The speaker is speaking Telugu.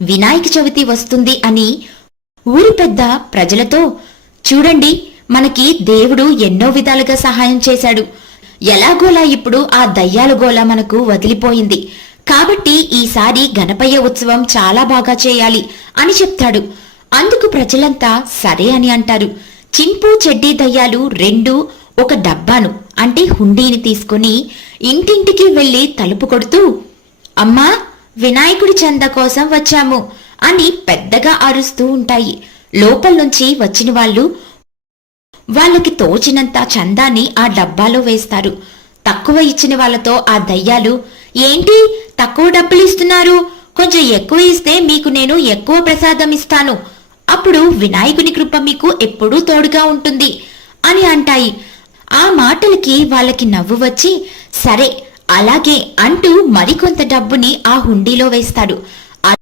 వినాయక చవితి వస్తుంది అని ఊరి పెద్ద ప్రజలతో, చూడండి, మనకి దేవుడు ఎన్నో విధాలుగా సహాయం చేశాడు. ఎలాగోలా ఇప్పుడు ఆ దయ్యాల గోల మనకు వదిలిపోయింది. కాబట్టి ఈసారి గణపయ్య ఉత్సవం చాలా బాగా చేయాలి అని చెప్తాడు. అందుకు ప్రజలంతా సరే అని అంటారు. చింపు చెడ్డీ దయ్యాలు రెండు ఒక డబ్బాను అంటే హుండీని తీసుకుని ఇంటింటికి వెళ్లి తలుపు కొడుతూ, అమ్మా, వినాయకుడి చంద కోసం వచ్చాము అని పెద్దగా అరుస్తూ ఉంటాయి. లోపల్నుంచి వచ్చిన వాళ్ళు వాళ్ళకి తోచినంత చందాన్ని ఆ డబ్బాలో వేస్తారు. తక్కువ ఇచ్చిన వాళ్ళతో ఆ దయ్యాలు, ఏంటి తక్కువ డబ్బులు ఇస్తున్నారు, కొంచెం ఎక్కువ ఇస్తే మీకు నేను ఎక్కువ ప్రసాదం ఇస్తాను, అప్పుడు వినాయకుని కృప మీకు ఎప్పుడూ తోడుగా ఉంటుంది అని అంటాయి. ఆ మాటలకి వాళ్ళకి నవ్వు వచ్చి, సరే అలాగే అంటూ మరికొంత డబ్బుని ఆ హుండీలో వేస్తాడు.